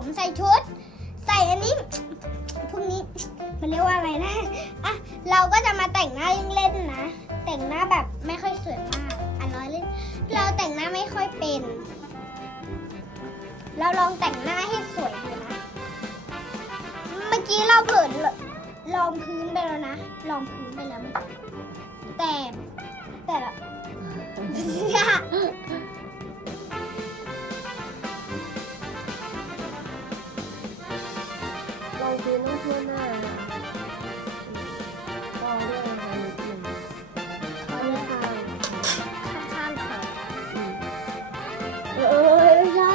มใส่ชุด ใส่อันนี้พวกนี้มันเรียกว่าอะไรนะอะเราก็จะมาแต่งหน้าเล่นๆนะ แต่งหน้าแบบไม่ค่อยสวยมากอันน้อยเล่น เราแต่งหน้าไม่ค่อยเป็น เราลองแต่งหน้าให้สวยดูนะ เมื่อกี้เราเผินลองพื้นไปแล้วนะลองพื้นไปแล้วเมื่อกี้แต่แต่ละ ต้องทั่วหน้าค่ะก็ด้วยนะคะนิดหนึ่งข้างข้างข้างๆค่ะเออไม่ใช่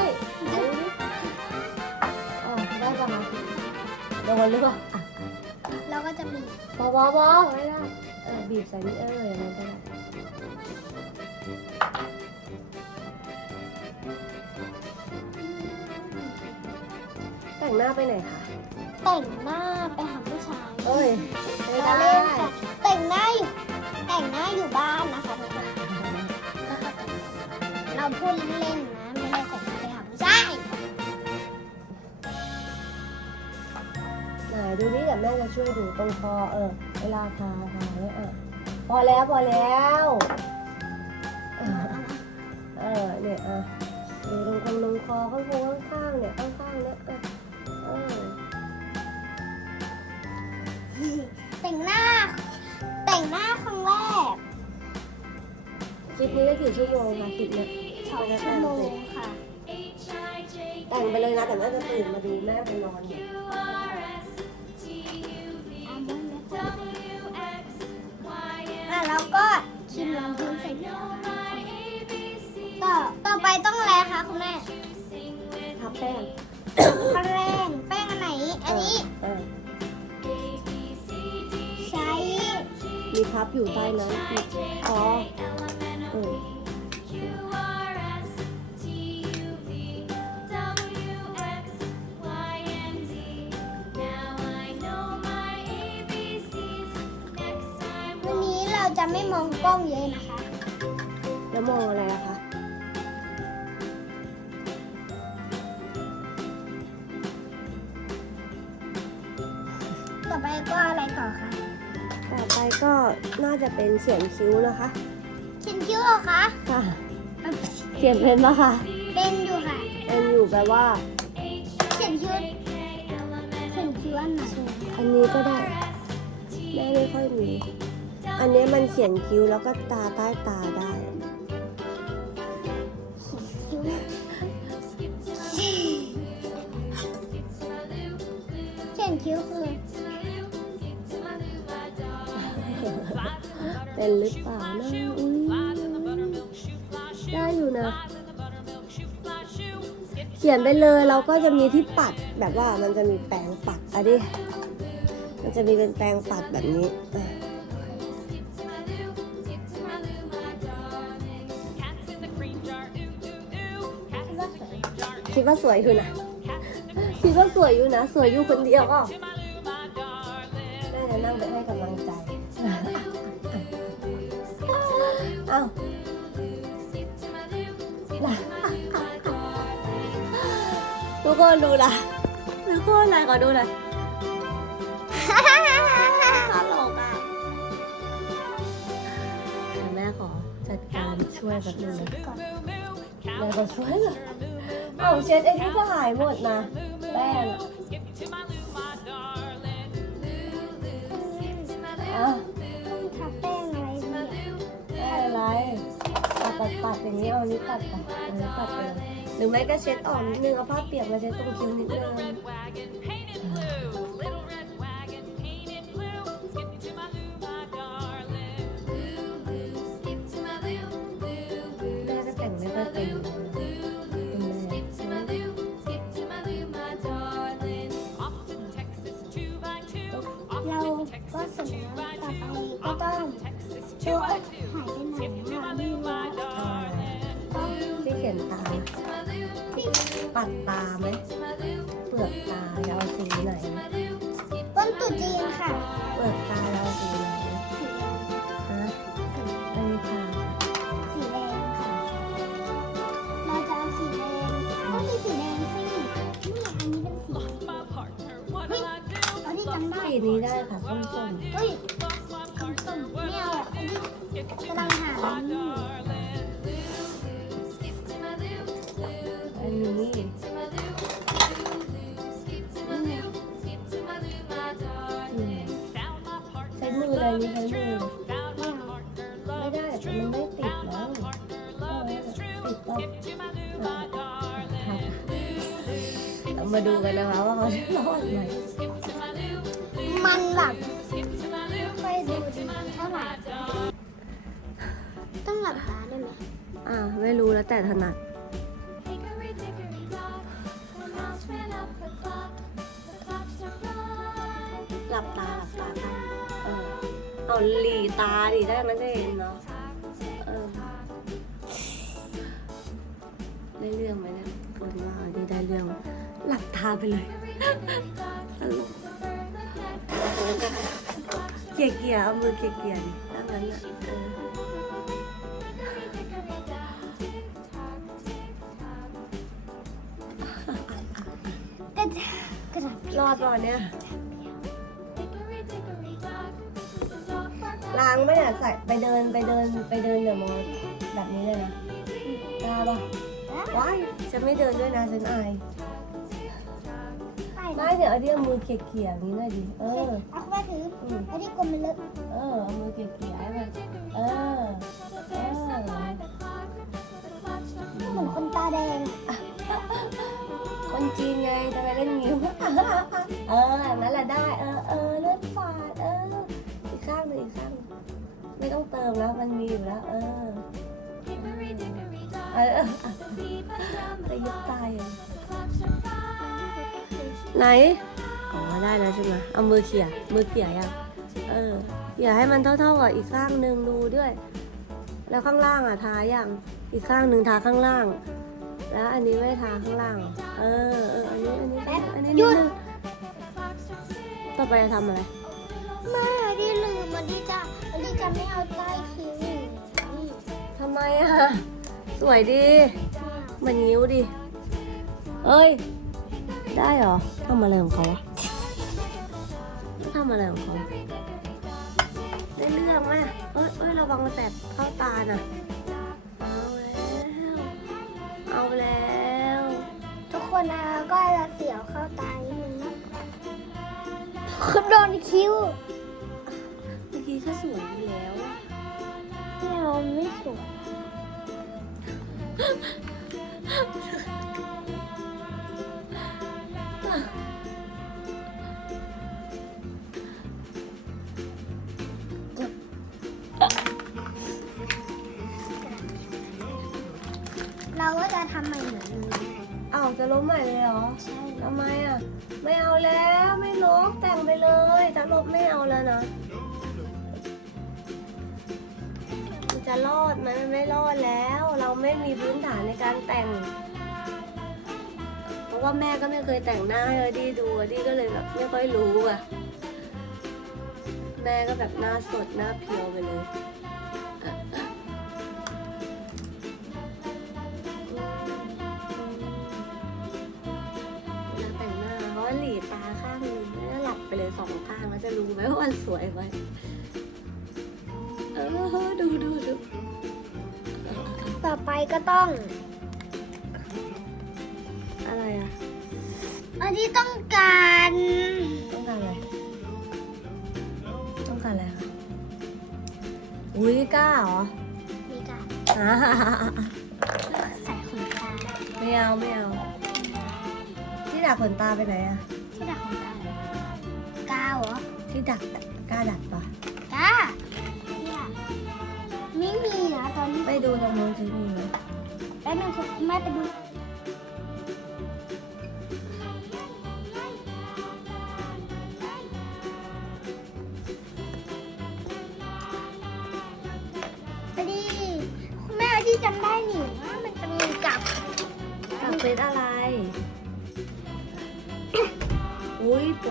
อ๋อได้ป่ะคะโดนหรือเปล่าอะเราก็จะมีบอบอบอไม่ได้เออบีบใส่นี่เอออย่างนั้นก็ได้แต่งหน้าไปไหนคะ แต่งหน้าไปหาผู้ชายเอ้ยไม่เราได้เล่นค่ะแต่งหน้าอยู่แต่งหน้าอยู่บ้านนะคะทุกคนแล้วก็แต่งเราพูดเล่นๆนะไม่ได้แต่งหน้าไปหาผู้ชายไหนดูนี่เดี๋ยวแม่จะช่วยดูตรงคอเออ เวลาทาทาเนี่ยอะพอแล้วพอแล้วเออเออเนี่ยอะดูตรงตรงลงคอข้างๆข้างๆเนี่ยข้างๆเนี่ยอะ ลิปนี้ได้กี่ชั่วโมงคะคลิปเนี่ยสองชั่วโมงค่ะ แต่งไปเลยนะแต่แม่จะตื่นมาดูแม่ไปนอนอยู่อะแล้วก็ชิมลองพื้นเสร็จต่อต่อไปต้องอะไรคะคุณแม่ทับแป้งแป้งแป้งอันไหน อันนี้ เออใช้ มีพับอยู่ใต้นั้นอ๋อเออ วันนี้เราจะไม่มองกล้องเยอะนะคะ แล้วมองอะไรอะคะต่อไปก็อะไรต่อคะ ต่อไปก็น่าจะเป็นเขียนคิ้วนะคะเขียน คิ้วเหรอคะค่ะ เขียนเป็นปะคะเป็นอยู่ค่ะ เป็นอยู่แปลว่า เขียนคิ้วเขียนคิ้วอันไหนอันนี้ก็ได้แม่ไม่ค่อยมีอันนี้มันเขียนคิ้วแล้วก็ตาใต้ตาได้คิ้วเขียนคิ้วคือเป็นหรือเปล่านะ เขียนไปเลยเราก็จะมีที่ปัดแบบว่ามันจะมีแปรงปัดอะดิมันจะมีเป็นแปรงปัดแบบนี้อะคิดว่าสวยคิดว่าสวยอยู่นะคิดว่าสวยอยู่นะ สวยอยู่คนเดียวก็แม่จะนั่งไปให้กำลังใจเอ้าล่ ทุกคนดูล่ะทุกคนไหนขอดูหน่อยตลกอะเดี๋ยวแม่ขอจัดการช่วยแบบนึงนะก่อนแม่ขอช่วยหน่อยเอ้าเช็ดไอ้นี่ก็หายหมดนะแป้งอะเอ้าต้องทาแป้งอะไรเนี่ยไม่อะไรปัดปัดปัดอย่างนี้เอานี้ปัดไปเอานี้ปัดไปเลยห รือไม่ก็เช็ดออกนิดนึงเอาผ้าเปียกมาเช็ดตรงคิ้วนิดนึงแม่ก็แต่งไม่ค่อยเป็นัดตาไหมเปลือกตาเราสีไหนต้นตรุษจีนค่ะ เปลือกตาเราสีไหนฮะอันรค่ะ สีแดงค่ะเาจะเอาสีแดงต้มีสีแดงสินี่อันนี้เป็นสี เฮ้นี้จำได้ สีนี้ได้ค่ะ มมันแบบไม่ค่อยดูดีเท่าไหร่ต้องหลับตาได้ไหมอ่าไม่รู้แล้วแต่ถนัดหลับตาหลับตากันเออเอาหลีตาดิได้มันจะเห็นเนาะเออได้เรื่องไหมเนี่ยคนว่าดีได้เรื่องหลับตาไปเลยตลก เกียเกี่ยเอามือเกียเกียดิถ้างั้นอะกระดาษรอดรอดเนี่ยล้างไม่เนี่ยใส่ไปเดินไปเดินไปเดินเดี๋ยวมองแบบนี้เลยนะกล้าปะว้ายจะไม่เดินด้วยนะฉันอาย ไปไม่เดี๋ยวเอาเดียวมือเขี่ยๆอย่างนี้หน่อยดิ เออ เอาเข้าไปถืออืมไอ้ที่กลมมันเลอะเออเอามือเขี่ยๆให้มันเออ เออ เหมือนคนตาแดงคนจีนไงทำไมเล่นนิ้ว เออนั่นแหละได้ เออเออเลือดฝาดเออ อีกข้างหนึ่งอีกข้างหนึ่งไม่ต้องเติมแล้ว มันมีอยู่แล้ว เออ เออจะยุบตายอะ ไหน อ๋อ ได้แล้วใช่ไหมเอามือเขี่ย มือเขี่ยยังเอออย่าให้มันเท่าๆกับอีกข้างหนึ่งดูด้วย แล้วข้างล่างอะทาอย่าง อีกข้างหนึ่งทาข้างล่าง แล้วอันนี้ไม่ทาข้างล่าง เออเอออันนี้ อันนี้ อันนี้นิดนึงต่อไปจะทำอะไร ไม่อันนี้ลืมอันนี้จะอันนี้จะไม่เอาใต้คิ้วนี่ทำไมอะ สวยดีเหมันนิ้วดิ เอ้ย ได้เหรอ ทำอะไรของเขาวะทำอะไรของเขาได้เรื่องไหมเอ้ยเอ้ยระวังแสบเข้าตาน่ะ เอาแล้ว เอาแล้ว ทุกคนนะก็จะเสียวเข้าตานิดนึงนะคุณโดนคิ้ว ใช่ทำไมอะ ไม่เอาแล้วไม่ลบแต่งไปเลยจะลบไม่เอาแล้วนะมันจะรอดไหมมันไม่รอดแล้ว เราไม่มีพื้นฐานในการแต่ง เพราะว่าแม่ก็ไม่เคยแต่งหน้าให้ดีดูดีก็เลยแบบไม่ค่อยรู้อะ แม่ก็แบบหน้าสดหน้าเพียวไปเลย ข้างแล้วจะรู้ไหมว่ามันสวยไหมเออดูดูดูต่อไปก็ต้อง อะไรอะ อันที่ต้องการ ต้องการอะไร ต้องการอะไรคะอุ้ยกล้าเหรอมีการอ่าใส่ขนตาไม่เอาไม่เอาที่ดักขนตาไปไหนอะที่ดักขนตา ที่ดักกล้าดักปะกาเนี่ยไม่มีนะตอนนี้ไปดูตรงนู้นสิมีไหมแป๊บนึงคุณแม่ไปดูพอดีคุณแม่ที่จำได้นี่ว่ามันจะมีกับดักเป็นอะไร อุ้ยโป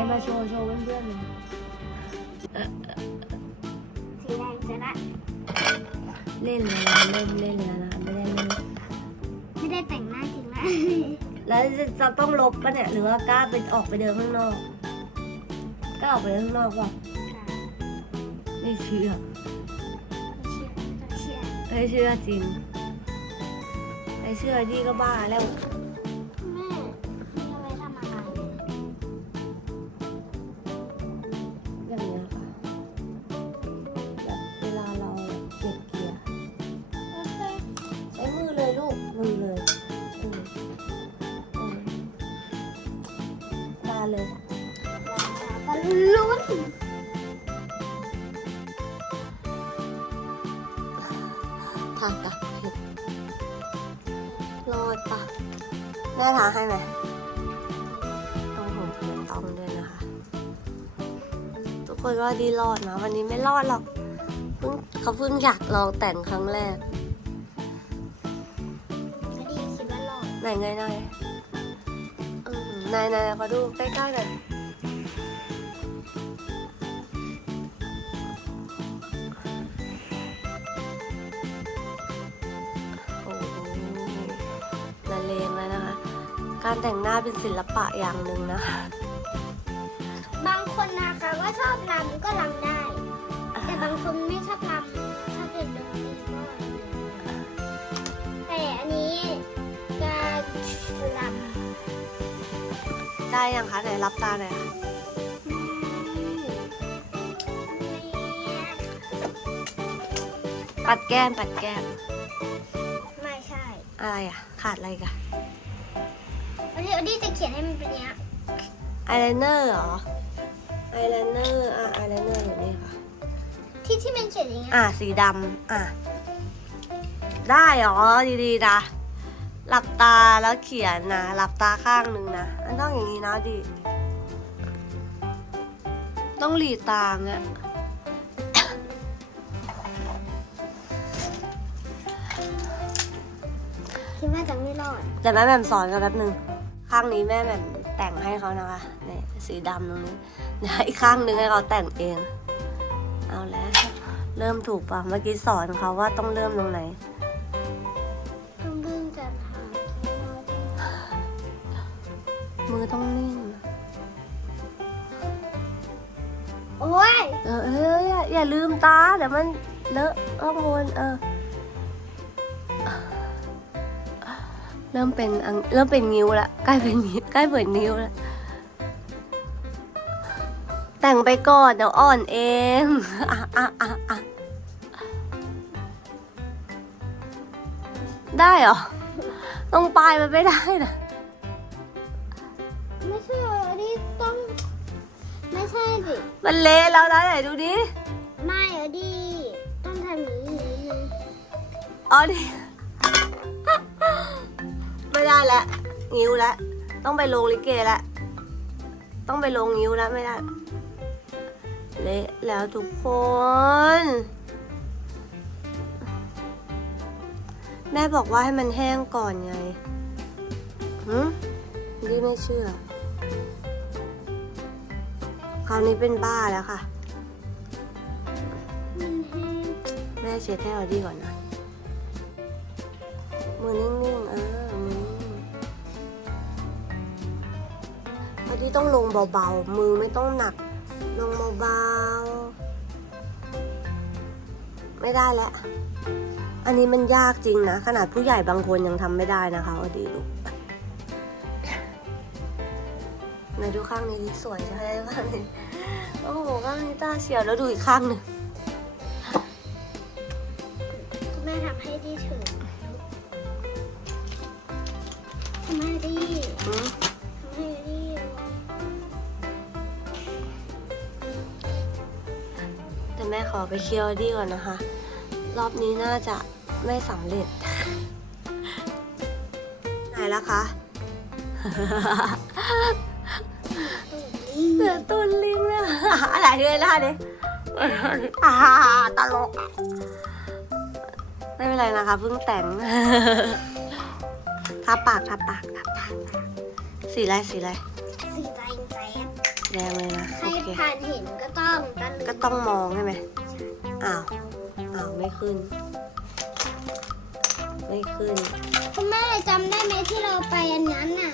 นมาโชว์โชว์เพื่อนๆหน่อยสีแดงจะได้เล่นเลยนะเล่นเล่นแล้วนะไม่ได้เล่นไม่ได้แต่งหน้าจริงนะแล้วจะจะต้องลบปะเนี่ยหรือว่ากล้าไปออกไปเดินข้างนอกกล้าออกไปเดินข้างนอกป่ะไม่เชื่อเชื่อไม่เชื่อจริงไม่เชื่อที่ก็บ้าแล้ว ทากับเผ็ดรอดปะแม่ทาให้ไหมต้องผมเผ็ดต้องด้วยนะคะ ทุกคนว่าดีรอดนะ วันนี้ไม่รอดหรอกเพิ่งเขาเพิ่งอยากลองแต่งครั้งแรกอดีคิดว่ารอดไหนไงไหนอืมไหนไหนขอดูใกล้ๆหน่อย การแต่งหน้าเป็นศิลปะอย่างหนึ่งนะคะ บางคนนะคะก็ชอบรำก็รำได้ แต่บางคนไม่ชอบรำชอบเล่นดนตรีก็แต่อันนี้จะรำได้ยังคะไหนรับตาหน่อยค่ะปัดแก้มปัดแก้ม ไม่ใช่ อะไรอะ ขาดอะไรกัน อันนี้อันนี้จะเขียนให้มันเป็นอย่างเนี้ยอายไลเนอร์เหรออายไลเนอร์อะอายไลเนอร์อยู่นี่ค่ะ ที่ที่มันเขียนอย่างเงี้ยอะสีดำอะ ได้เหรอดีๆนะหลับตาแล้วเขียนนะหลับตาข้างหนึ่งนะมันต้องอย่างนี้นะดิต้องหลีตาเงี้ยคิดว่าจะไม่รอดแต่แม่แหม่มสอนกันแป๊บนึง ข้างนี้แม่แหม่มแต่งให้เขานะคะเนี่ยสีดำตรงนี้เดี๋ยวอีกข้างหนึงให้เขาแต่งเอง เอาแล้ว เริ่มถูกป่ะเมื่อกี้สอนเขาว่าต้องเริ่มตรงไหนต้องเริ่มจากหามือต้องนิ่งโอ้ยเออเอออย่าอย่าลืมตาเดี๋ยวมันเลอะข้างบนเออ เริ่มเป็นอังเริ่มเป็นนิ้วละใกล้เป็นนิ้วใกล้เปิดนิ้วละแต่งไปก่อนเดี๋ยวอ่อนเองอะอะอะอะได้เหรอตรงปลายมันไม่ได้นะไม่ใช่อันนี้ต้อง ไม่ใช่ดิ มันเละแล้วนะไหนดูดิ ไม่อันนี้ต้องทำอย่างนี้นิดนึงอ๋อดิ ไม่ได้แล้วงิ้วแล้วต้องไปลงลิเกแล้วต้องไปลงงิ้วแล้วไม่ได้เละแล้วทุกคน แม่บอกว่าให้มันแห้งก่อนไงหืมดิไม่เชื่อ คราวนี้เป็นบ้าแล้วค่ะมันแห้งแม่เช็ดให้เราดีก่อนหน่อยมือนิ่งๆเออ พอดีต้องลงเบาๆ มือไม่ต้องหนัก ลงเบาๆ ไม่ได้แล้ว อันนี้มันยากจริงนะ ขนาดผู้ใหญ่บางคนยังทำไม่ได้นะคะพอดีลูกไหนดูข้างนี้ดิสวยใช่ไหมข้างนี้โอ้โหข้างนี้ตาเฉียวแล้วดูอีกข้างหนึ่งคุณแม่ทำให้ดีถึงทำให้ดี แต่แม่ขอไปเคี่ยวดีก่อนนะคะ รอบนี้น่าจะไม่สำเร็จ ไหนละคะตูดลิงเหลือตุนลิงนะอะไรเลยล่ะเนี่ยอ่าตลกอะไม่เป็นไรนะคะเพิ่งแต่งทาปากทาปากทาปากสีอะไรสีอะไรสีใจแจ๊ด แดงเลยนะใคโอรเคผ่านเห็นก็ต้องตะลึงก็ต้องมองใช่ไหมอ้าวอ้าวไม่ขึ้น ไม่ขึ้น คุณแม่จำได้ไหมที่เราไปอันนั้นน่ะ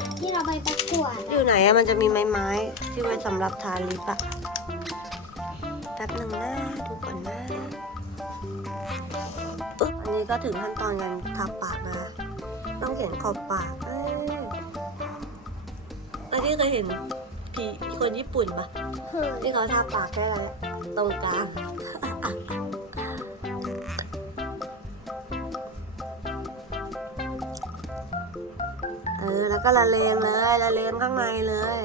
ก่อนอยู่ไหนอะมันจะมีไม้ไม้ๆที่ไว้สำหรับทาลิปอะแป๊บหนึ่งนะดูก่อนนะอึ๊บอันนี้ก็ถึงขั้นตอนการทาปากนะ ต้องเขียนขอบปากเอ้ยอันนี้เคยเห็น ผีคนญี่ปุ่นปะคือที่เขาทาปากแค่อะไรตรงกลางเออแล้วก็ละเลงเลยละเลงข้างในเลย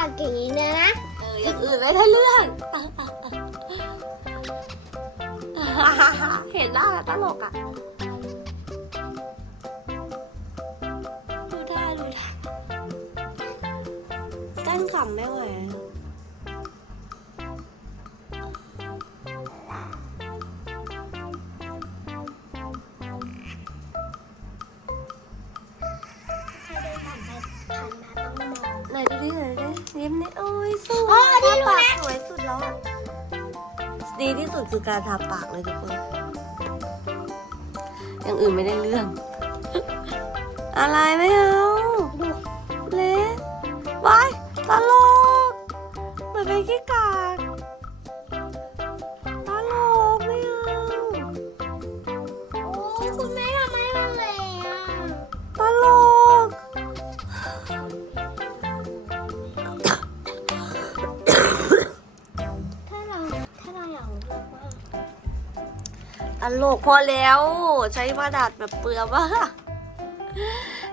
ากอย่างนี้นะเอออย่างอื่นไม่ได้เรื่อง เห็นได้แล้วตลกอะ นี่โอ้ยสอ๋วอยนี่รู้ทาปากแล้วสวยสุดแล้วอะดีที่สุดคือการทาปากเลยทุกคน อย่างอื่นไม่ได้เรื่อง อะไรไม่เอา เละ ลกพอแล้ว ใช้มาดัดแบบเปลือกว่า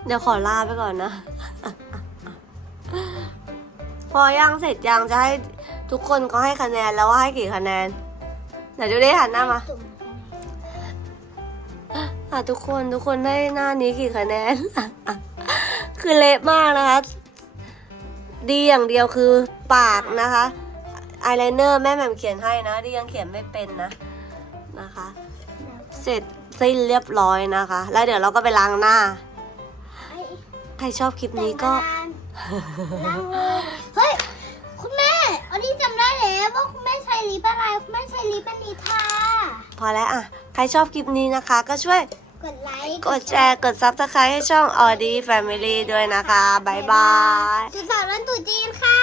เดี๋ยวขอลาไปก่อนนะ พอยังเสร็จยังจะให้ทุกคนก็ให้คะแนนแล้วว่าให้กี่คะแนนไหนดูดิหันหน้ามาสุ่มอะทุกคนทุกคนได้หน้านี้กี่คะแนน คือเละมากนะคะ ดีอย่างเดียวคือปากนะคะอายไลเนอร์แม่แหม่มเขียนให้นะดียังเขียนไม่เป็นนะนะคะ เสร็จสิ้นเรียบร้อยนะคะ แล้วเดี๋ยวเราก็ไปล้างหน้าไอ้ใครชอบคลิปนี้ก็นั่งเลยเฮ้ย คุณแม่ อันนี้จำได้แล้วว่าคุณแม่ใช้ลิปอะไร คุณแม่ใช้ลิปอันนี้ทาพอแล้วอะ ใครชอบคลิปนี้นะคะ ก็ช่วยกดไลค์ กดแชร์ กด subscribe ให้ช่อง Audi Family ด้วยนะคะ บ๊ายบายสุดสัปดาห์วันตรุษจีนค่ะ